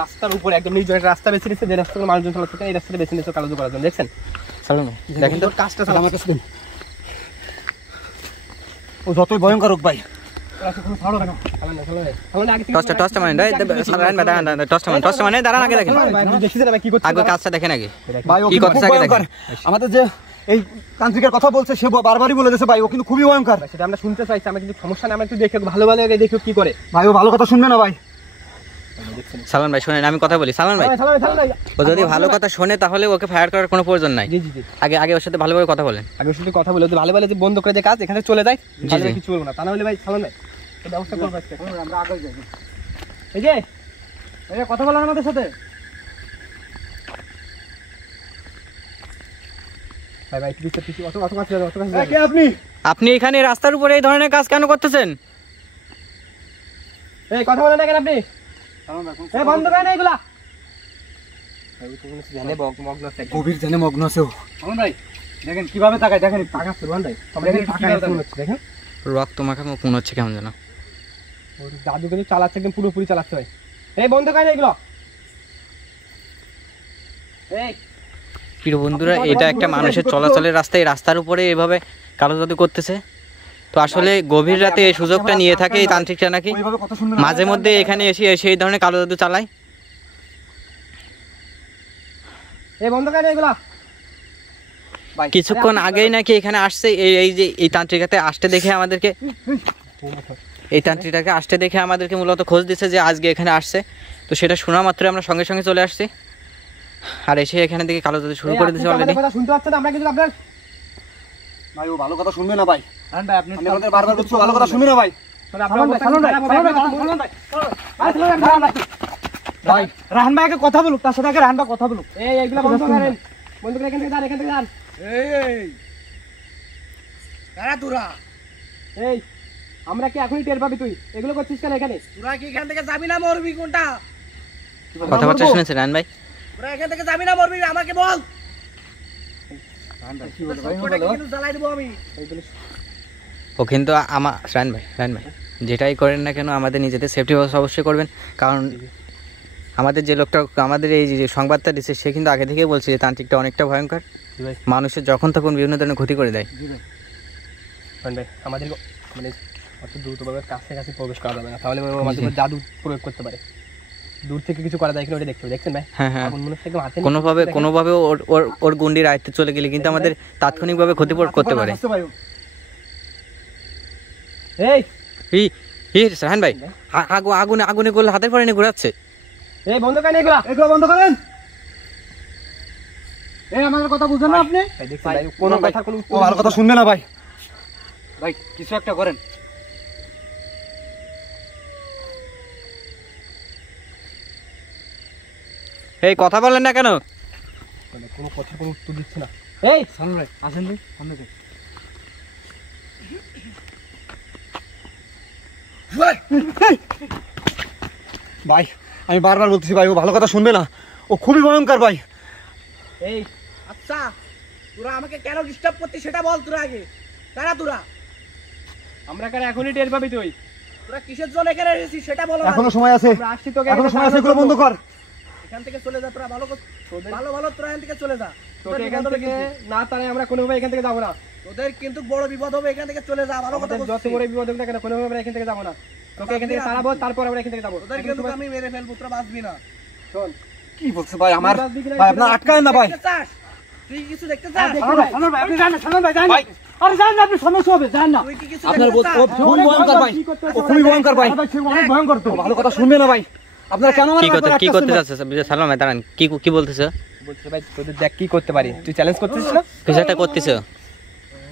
রাস্তার উপরে একদম নিজ রাস্তা বেছে নিচ্ছে, যে রাস্তা মানুষজন চলাচল এই রাস্তাটা বেছে নিচ্ছে কালো করার জন্য। দেখছেন দেখেন তো কাজটা আমার কাছে দিন। ও যতই ভয়ঙ্কর হোক ভাই, আমাদের যে এই তান্ত্রিকের কথা বলছে সে বারবারই বলে দিয়েছে ভাই ও কিন্তু খুবই ভয়ঙ্কর। সেটা আমরা শুনতে চাইছি, আমরা কিন্তু সমস্যা নেই, আমরা একটু দেখে ভালো ভালো দেখো কি করে। ভাই ও ভালো কথা শুনবে না ভাই। সালমান ভাই শোনেন, আমি কথা বলি। সালমান ভাই ও যদি ভালো কথা শোনে তাহলে ওকে ফায়ার করার কোনো প্রয়োজন নাই। আগে আগে ওর সাথে ভালোভাবে কথা বলেন, আগে ওর সাথে কথা বলে ভালো ভালো যে বন্ধ করে যে কাজ এখানে চলে যায়, কিছু বলবো না। তা না হলে ভাই সালমান ভাই এই ব্যবস্থা করবো আজকে, আমরা আগে যাই। এই যে কথা বলেন আমাদের সাথে। ভাই ভাই কিছু অত কাজ কে আপনি? আপনি এখানে রাস্তার উপরে এই ধরনের কাজ কেন করতেছেন? এই কথা বলেন না কেন আপনি? এই বন্ধ করেন এইগুলা। গভীর ধ্যানে মগ্ন আছে ও। সালমান ভাই দেখেন কিভাবে তাকায়, দেখেন তাকাচ্ছে রোহান ভাই, আমরা এখানে তাকায় হচ্ছে দেখেন। রক্ত মাখা মুখ মনে হচ্ছে কেমন যেন। ওর জাদু কিন্তু চালাচ্ছে একদম পুরোপুরি চালাচ্ছে ভাই। এই বন্ধ করেন এইগুলো। এই প্রিয় বন্ধুরা, এটা একটা মানুষের চলাচলের রাস্তা, এই রাস্তার উপরে এভাবে কালো জাদু করতেছে। তো আসলে গভীর রাতে এই সুযোগটা নিয়ে থাকে এই তান্ত্রিকটা নাকি মাঝে মধ্যে এখানে এসে এই ধরনের কালো জাদু চালায়। কিছুক্ষণ আগেই নাকি এখানে আসছে এই যে এই তান্ত্রিকাতে আসতে দেখে আমাদেরকে, এই তান্ত্রিকটাকে আসতে দেখে আমাদেরকে মূলত খোঁজ দিচ্ছে যে আজকে এখানে আসছে। তো সেটা শোনা মাত্রই আমরা সঙ্গে সঙ্গে চলে আসছি, আর এসে এখানে থেকে কালো জাদু শুরু করে দিয়েছে অলরেডি। শুনতে পাচ্ছেন আমরা কিন্তু আপনার ভাই ও ভালো কথা শুনবে না ভাই। হ্যাঁ ভাই আপনি আমাদের বারবার বলছো ভালো কথা শুনবে না ভাই। ভাই রাহান ভাইকে কথা বলুক, তার সাথে রাহান ভাই কথা বলুক। এই এইগুলা বন্ধ করেন, বন্ধ করে এখান থেকে যান, এখান থেকে যান। এই কারা তোরা? এই আমরা কি এখনই টের পাবি? তুই এগুলো করছিস কেন এখানে? তোরা কি এখান থেকে যাবি না মরবি? কোনটা কথাবার্তা শুনেছেন রাহান ভাই? তোরা এখান থেকে যাবি না মরবি? আমাকে বল। ও কিন্তু আমার রাহান ভাই যেটাই করেন না কেন আমাদের নিজেদের সেফটি অবশ্যই করবেন, কারণ আমাদের যে লোকটা আমাদের এই যে সংবাদটা দিচ্ছে সে কিন্তু আগে থেকেই বলছে যে তান্ত্রিকটা অনেকটা ভয়ঙ্কর, মানুষের যখন তখন বিভিন্ন ধরনের ক্ষতি করে দেয়। আমাদের মানে অত দ্রুতভাবে কাছে প্রবেশ করা যাবে না, তাহলে আমাদের জাদু প্রয়োগ করতে পারে। দূর থেকে কিছু করা যায় কিনা ওটা দেখতে হবে। দেখছেন ভাই? হ্যাঁ হ্যাঁ, কোনোভাবে ওর গুন্ডির আয়ত্তে চলে গেলে কিন্তু আমাদের তাৎক্ষণিকভাবে ক্ষতি করতে পারে। এই রাহান ভাই আগুনে করলে হাতের পরে নিয়ে ঘোরাচ্ছে। এই বন্ধ করেন এগুলো বন্ধ করেন। এই আমাদের কথা বুঝেন না আপনি? কোনো কথা কোনো ভালো কথা শুনবে না ভাই। ভাই কিছু একটা করেন। এই কথা বলেন না কেন? কোনো কথা কোনো উত্তর দিচ্ছে না। এই সালমান ভাই আসেন ভাই সামনে যাই। ভাই আমি বারবার বলতেছি ভাই ও ভালো কথা শুনবে না, ও খুবই ভয়ঙ্কর ভাই। এই আচ্ছা তোরা আমাকে কেন ডিস্টার্ব করছিস সেটা বল। তোরা আগে কারা তোরা? আমরা কারা এখনই টের পাবি। তুই তোরা কিসের জন্য এখানে এসেছিস সেটা বল। এখনো সময় আছে, আমরা আসছি তোকে, এখনো সময় আছে, এগুলো বন্ধ কর। এখান থেকে চলে যা। তোরা ভালো তোরা এখান থেকে চলে যা। তোকে এখান থেকে না তারে আমরা কোনোভাবে এখান থেকে যাবো না। তোদের কিন্তু বড় বিপদ হবে, এখান থেকে চলে যা। ভালো কথা বলছিস, যত বড় বিপদ হোক না কেন কোনোভাবে আমরা এখান থেকে যাবো না। তোকে এখান থেকে তাড়াবো, তারপর আমরা এখান থেকে যাবো। তোদের কিন্তু আমি মেরে ফেলবো, তোরা বাঁচবি না। শোন কি বলছে ভাই আমার ভাই, আপনারা আটকায়েন না ভাই। তুই কিছু দেখতে চাস? সালমান ভাই আপনি যান না, সালমান ভাই যান না। আরে যান না, আপনি সমস্যা হবে, যান না। তুই কি কিছু আপনার ও খুবই ভয়ঙ্কর ভাই, ও খুবই ভয়ঙ্কর ভাই, অনেক ভয়ঙ্কর। তো ভালো কথা শুনবে না ভাই। আপনারা কেন কি করতে যাচ্ছে সালমান ভাই? দাঁড়ান, কি বলতেছে? বলছে ভাই তোদের দেখ কি করতে পারি। তুই চ্যালেঞ্জ করতেছিস না? পিছনটা করতেছে,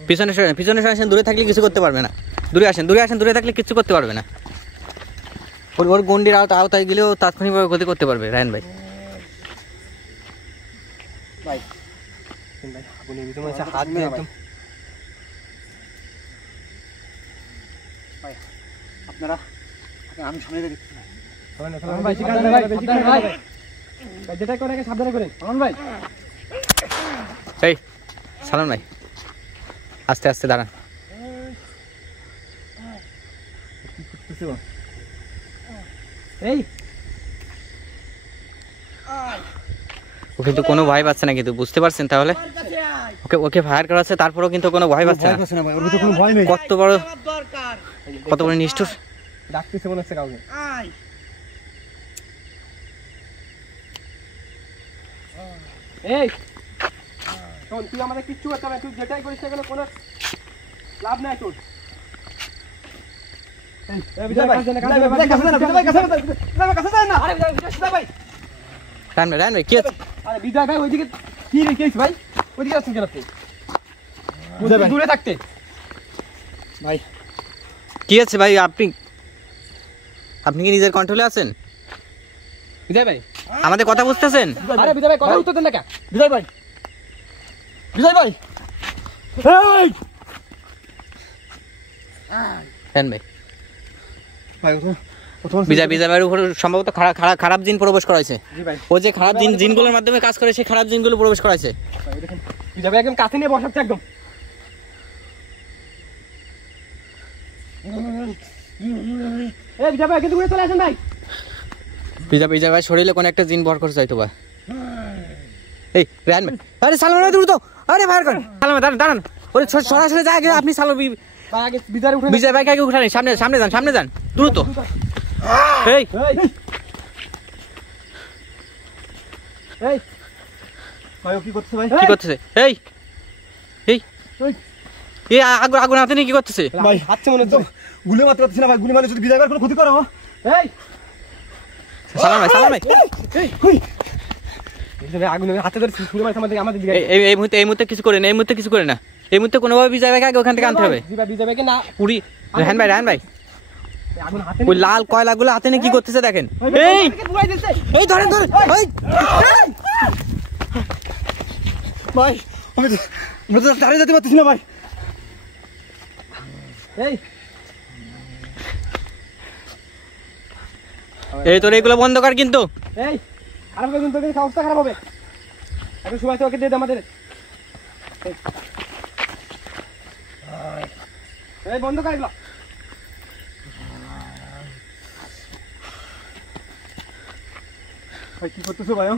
পিছনে আসেন, দূরে থাকলে কিছু করতে পারবে না। দূরে আসেন, দূরে থাকলে কিছু করতে পারবে না। ওর গন্ডির আওতায় গেলেও তাৎক্ষণিকভাবে ক্ষতি করতে পারবে রাহান ভাই। ভাই ভাই আপনি ভিতরে আছে হাত দিয়ে একদম। ভাই আপনারা আমি সামনে দেখতে চাই। সালমান ভাই শিকার ভাই বেশি করে ভাই। ভাই যেটা করে আগে সাবধানে করেন। সালমান ভাই এই সালমান ভাই আস্তে আস্তে দাঁড়ান। এই ও কিন্তু কোনো ভয় পাচ্ছে না, কিন্তু বুঝতে পারছেন তাহলে? ওকে ওকে ফায়ার করা হচ্ছে, তারপরেও কিন্তু কোনো ভয় পাচ্ছে না। ভাই ওর ভিতরে কোনো ভয় নেই। কত বড় নিষ্ঠুর। ডাকতেছে মনে হচ্ছে কাউকে। এই শোন, তুই আমাদের কিচ্ছু করতে হবে না, তুই যেটাই করিস না কেন কোনো লাভ নাই তোর। বিজয় ভাই রায়হান ভাই কি আছে? আরে বিজয় ভাই ওইদিকে কি রেখেছিস ভাই? ওইদিকে আছেন কেন আপনি? দূরে থাকতে ভাই কি আছে ভাই? আপনি কি নিজের কন্ট্রোলে আছেন? বিজয় ভাই, আমাদের কথা বুঝতেছেন? আরে বিজয় ভাই কথা উত্তর দেন না কেন? বিজয় ভাই, বিজয় ভাই, রায়হান ভাই, ভাই বিজয় ভাইয়ের উপর সম্ভবত খারাপ জিন প্রবেশ করাইছে। জি ভাই, ও যে খারাপ জিনগুলোর মাধ্যমে কাজ করে, সেই খারাপ জিনগুলো প্রবেশ করাইছে। দেখেন বিজয় ভাই একদম কাছে নিয়ে বসাচ্ছে একদম। এই বিজয় ভাই কিন্তু ঘুরে চলে আসেন ভাই। বিজয় ভাই শরীরে কোন একটা জিন ভর করছে হয়তো বা। এই রায়হান ভাই, আরে সালমান ভাই দ্রুত, আরে ফায়ার করেন। সালমান ভাই দাঁড়ান, ওরে সরাসরি যায় আগে আপনি। ভাই আগে বিজয় উঠে বিজয় ভাইকে আগে উঠান, সামনে যান দ্রুত। এই এই ভাই ও কি করছে ভাই? কি করতেছে? এই আগুন হাতে নিয়ে কি করতেছে? ভাই হাতছে মনে হচ্ছে। গুলি মারতে পারছি না ভাই, গুলি মারলে যদি বিজয় ভাইয়ের কোনো ক্ষতি করো। এই সালমান ভাই বিজয় ভাই আগুন হাতে ধরে ছুড়ে মারছে আমাদের দিকে। এই মুহূর্তে কিছু করে না, এই মুহূর্তে কোনোভাবে বিজয় ভাইকে আগে ওখান থেকে আনতে হবে। বিজয় ভাইকে না পুরি রায়হান ভাই আগুন হাতে ওই লাল কয়লাগুলো হাতে নিয়ে কি করতেছে দেখেন। এই ধরেন এই ভাই আমি তো দাঁড়িয়ে যেতে পারতেছি না ভাই। এই তোর এইগুলো বন্ধ কর কিন্তু। এই খারাপ হবে কিন্তু, অবস্থা খারাপ হবে। এখন সময় তো ওকে দিয়ে দে আমাদের। এই বন্ধ কর এগুলো। ভাই কি করতেছো ভাই?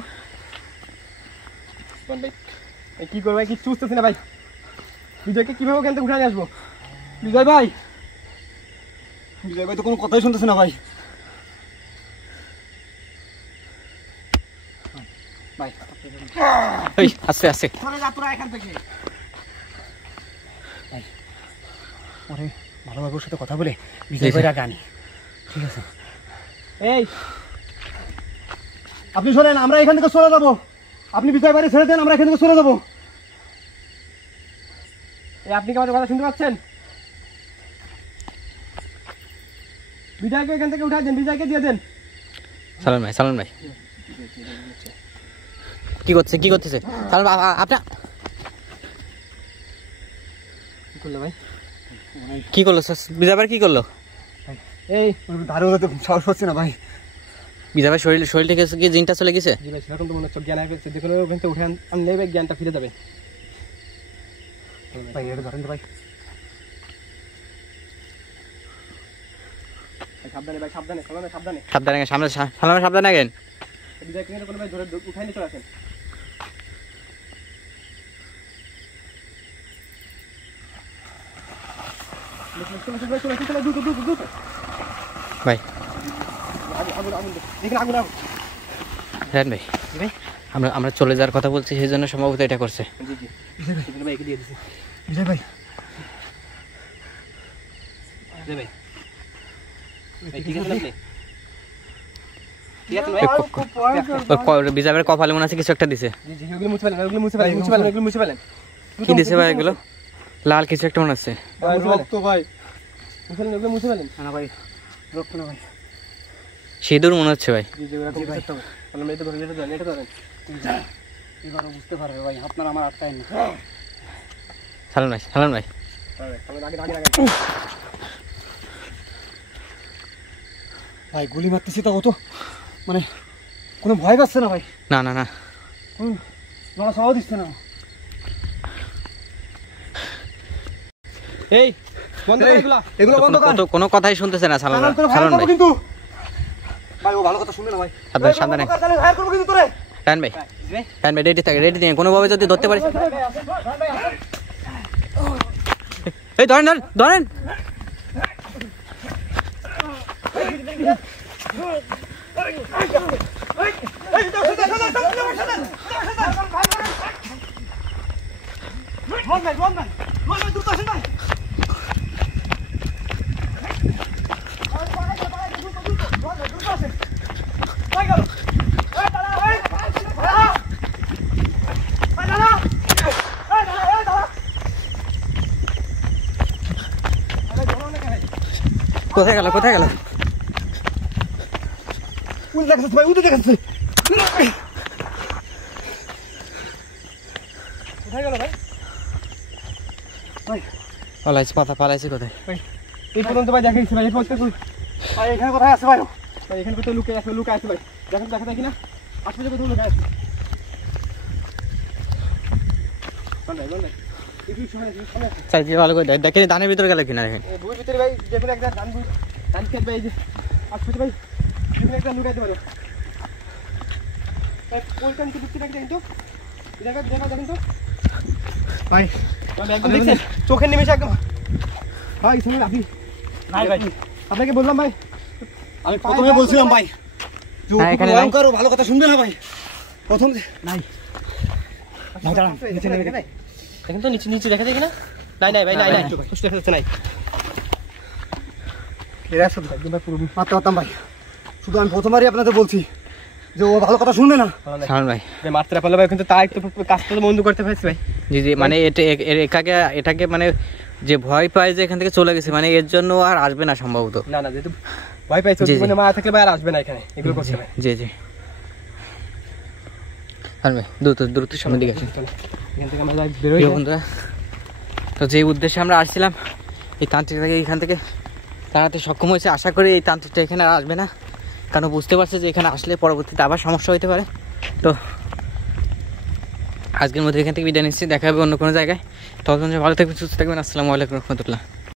ভাই কি করবো ভাই, কিচ্ছু বুঝতেছি না ভাই। বিজয়কে কিভাবে ওখান থেকে উঠে নিয়ে আসবো? বিজয় ভাই, বিজয় ভাই তো কোনো কথাই শুনতেছে না ভাই। ভাই এই আস্তে চলে যা তোরা এখান থেকে। ওরে ভালোভাবে ওর সাথে কথা বলে বিজয় ভাইয়ের আগে আনি, ঠিক আছে? এই আপনি শোনেন, আমরা এখান থেকে চলে যাবো। আপনি বিজয় ভাইয়ের ছেড়ে দেন, আমরা এখান থেকে চলে যাবো। এই আপনি কি আমাদের কথা শুনতে পাচ্ছেন? বিজয়কে এখান থেকে উঠে দেন, বিজয়কে দিয়ে দেন। সালমান ভাই কি করতেছে? সালমান আপনার কি করলো ভাই? কি করলো? বিজয় ভাই কি করলো? এই ধারে ওদের সাহস হচ্ছে না ভাই। বিজয় ভাই শরীর থেকে কি জিনটা চলে গেছে? জি ভাই, সেরকম তো মনে হচ্ছে জ্ঞান আসবে। দেখুন ওখান থেকে উঠে আনলে জ্ঞানটা ফিরে যাবে। ভাই এটা ধরেন তো ভাই। সাবধানে ভাই, সাবধানে সাবধানে। সাবধানে আগেন। বিজয়কে কিন্তু কোনো ভাই ধরে উঠাই নিয়ে চলে আসেন। ভাই আগুন রায়হান ভাই, আমরা চলে যাওয়ার কথা বলছি, সেই জন্য সম্ভবত এটা করছে। জি জি ভাইকে দিয়ে দিছি। বিজয় ভাই, ভাই ঠিক আছে আপনি? বিজয় ভাইয়ের কপালে মনে আছে কিছু একটা দিছে। জি জি, ওগুলো মুছে ফেলেন। কি দিছে ভাই এগুলো? লাল কিছু একটা মনে আছে। রক্ত ভাই। মুছে ফেলেন। না ভাই, রক্ত না ভাই, সিঁদুর মনে হচ্ছে ভাই। জি জি, ওরকম করতে হবে। তাহলে মেয়েটা ধরে এটা ধরেন। এবারও বুঝতে পারবে ভাই, আপনার আমার আটকায় না। সালমান ভাই আগে ভাই গুলি মারতেছি তো, ও তো মানে কোনো ভয় পাচ্ছে না ভাই। না নড়া সহ দিচ্ছে না। এই বন্ধ করে এগুলো বন্ধ কর। কোনো কথাই শুনতেছে না সালমান ভাই। কিন্তু ভাই ও ভালো কথা শুনবে না ভাই। আপনার সাবধানে হায়ার করবো কিন্তু তোরে। রায়হান ভাই, রায়হান ভাই রেডি থাকে, রেডি দিন, কোনোভাবে যদি ধরতে পারি। এই ধরেন ধরেন ধরেন। কোথায় গেল কোথায় গেল? উনি দেখাচ্ছে ভাই, উনি দেখাচ্ছে। কোথায় গেল ভাই? পালাইছে, পাতা পালাইছে কোথায়? এই পর্যন্ত ভাই দেখাইছি ভাই, এই পর্যন্ত ভাই এখানে কোথায় আছে ভাই? ভাই এখানে কোথাও লুকিয়ে আছে, লুকায় আছে ভাই। দেখেন দেখা যায় কিনা, আসলে কোথাও লুকায় আছে। চাইছি ভালো করে দেখেন ধানের ভিতরে গেল কিনা দেখেন। ভুঁইর ভিতরে ভাই দেখুন একটা ধান খেত ভাই, এই যে আসলে ভাই এখানে একটা লুকাইতে পারো ভাই। ওইখান থেকে ঢুকতে থাকতে কিন্তু দেখেন তো ভাই একদম দেখছেন চোখের নিমেষে একদম। ভাই শুনুন আপনি, নাই ভাই, আপনাকে বললাম ভাই, আমি প্রথমে বলছিলাম ভাই যে ও হ্যাঁ, খুব এখানে নাই। ভয়ঙ্কর, ও ভালো কথা শুনবে না ভাই। প্রথম নাই ভাই, দাঁড়ান, নিচে নেমে গেছে। দেখেন তো নিচে নিচে দেখা যায় কিনা। নাই নাই ভাই, নাই নাই কষ্ট দেখা যাচ্ছে, নাই। এরা শুধু একদম ভাই পুরো মারতে পারতাম ভাই, শুধু আমি প্রথমবারই আপনাদের বলছি যে ও ভালো কথা শুনবে না। সালমান ভাই, মারতে না পারলে ভাই কিন্তু তাই একটু কাজটা তো বন্ধ করতে পারছি ভাই। জি জি, মানে এটাকে মানে যে ভয় পায় যে এখান থেকে চলে গেছে, মানে এর জন্য আর আসবে না সম্ভবত। না না, যেহেতু ভয় পাইছে, জি, জি। জীবনে মা থাকলে ভাই আর আসবে না এখানে এগুলো করছে ভাই। জি জি, সালমান ভাই দ্রুত দ্রুত সামনের দিকে আসুন। এখান থেকে আমরা যাই বেরোই। প্রিয় বন্ধুরা, তো যে উদ্দেশ্যে আমরা আসছিলাম, এই তান্ত্রিকটাকে এখান থেকে তাড়াতে সক্ষম হয়েছে। আশা করি এই তান্ত্রিকটা এখানে আর আসবে না, কারণ বুঝতে পারছে যে এখানে আসলে পরবর্তীতে আবার সমস্যা হতে পারে। তো আজকের মধ্যে এখান থেকে বিদায় নিচ্ছি, দেখা হবে অন্য কোনো জায়গায়। ততক্ষণ ভালো থাকবেন, সুস্থ থাকবেন। আসসালামু আলাইকুম রহমতুল্লাহ।